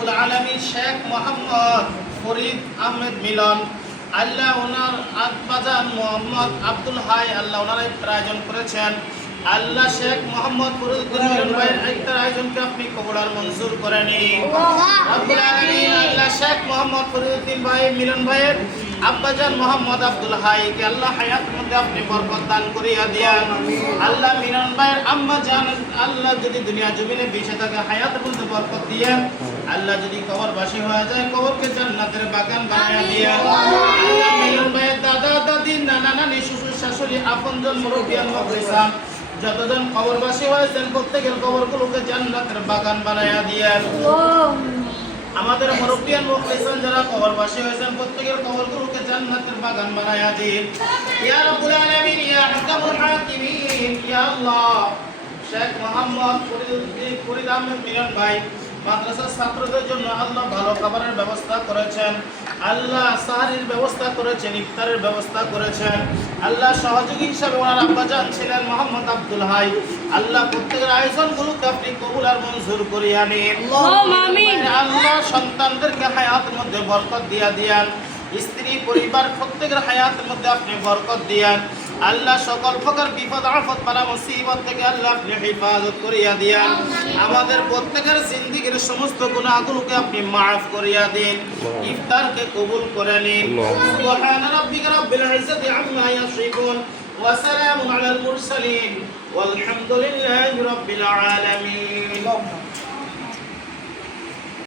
রাব্বুল আলামিন শেখ মোহাম্মদ ফরিদ আহমেদ মিলন আল্লাহ ওনার আব্বাজান মোহাম্মদ আব্দুল হাই আল্লাহ ওনারা ইফতার আয়োজন করেছেন। আল্লাহ শেখ মোহাম্মদ ফরিদউদ্দিন মিলন ভাইয়ের ইফতার আয়োজনকে আপনি কবুল আর মঞ্জুর করে নিন। রাব্বুল আলামিন আল্লাহ শেখ মোহাম্মদ ফরিদউদ্দিন ভাই মিলন ভাইয়ের আব্বাজান মোহাম্মদ আব্দুল হাইকে আল্লাহ হায়াতের মধ্যে আপনি বরকত দান করিয়া দিয়ান। আল্লাহ মিলন ভাইয়ের আম্মা জান আল্লাহ যদি দুনিয়া জমিনে বেঁচে থাকে হায়াতের মধ্যে বরকত দিয়েন। আল্লাহ যদি কবরবাসী হয়ে যায় কবরকে জান্নাতের বাগান বানিয়ে দিয়েন। আল্লাহ মিলন ভাইয়ের দাদা দাদি নানা নানি শ্বশুর শাশুড়ি আপনজন মুরব্বিয়ান মুখলিসান যতজন কবরবাসী হয়েছেন প্রত্যেকের কবরগুলোকে জান্নাতের বাগান বানাইয়া দিয়েন। আমাদের মুরব্বিয়ান মুখলিসান যারা কবরবাসী হয়েছেন প্রত্যেকের কবরগুলোকে জান্নাতের বাগান বানাইয়া দিন। ইয়া রাব্বুল আলামিন ইয়া আহকামুল হাকিমিন ইয়া আল্লাহ শেখ মোহাম্মদ ফরিদ আহমেদ মিলন ভাই মাদ্রাসার ছাত্রদের জন্য আল্লাহ ভালো খাবারের ব্যবস্থা করেছেন। আল্লাহ সাহারির ব্যবস্থা করেছেন, ইফতারের ব্যবস্থা করেছেন। আল্লাহ সহযোগী হিসাবে ওনার আব্বাজান ছিলেন মোহাম্মদ আব্দুল হাই। আল্লাহ প্রত্যেকের আয়োজনগুলোকে আপনি কবুল আর মঞ্জুর করিয়া নিন। আল্লাহ সন্তানদেরকে হায়াতের মধ্যে বরকত দিয়া দিয়ান। স্ত্রী পরিবার প্রত্যেকের হায়াতের মধ্যে আপনি বরকত দিয়ান। আল্লাহ সকল প্রকার বিপদ আপদ বালা মুসিবত থেকে আল্লাহ আপনি হেফাজত করিয়া দিয়ান। আমাদের প্রত্যেকের জিন্দেগীর সমস্ত গুনাহগুলোকে আপনি মাফ করিয়া দিন। ইফতারকে কবুল করে নিন। সুবহান রাব্বিকা রাব্বিল ইজ্জাতি আম্মা ইয়াসিফুন ওয়া সালামুন আলাল মুরসালিন ওয়ালহামদুলিল্লাহি রাব্বিল আলামিন।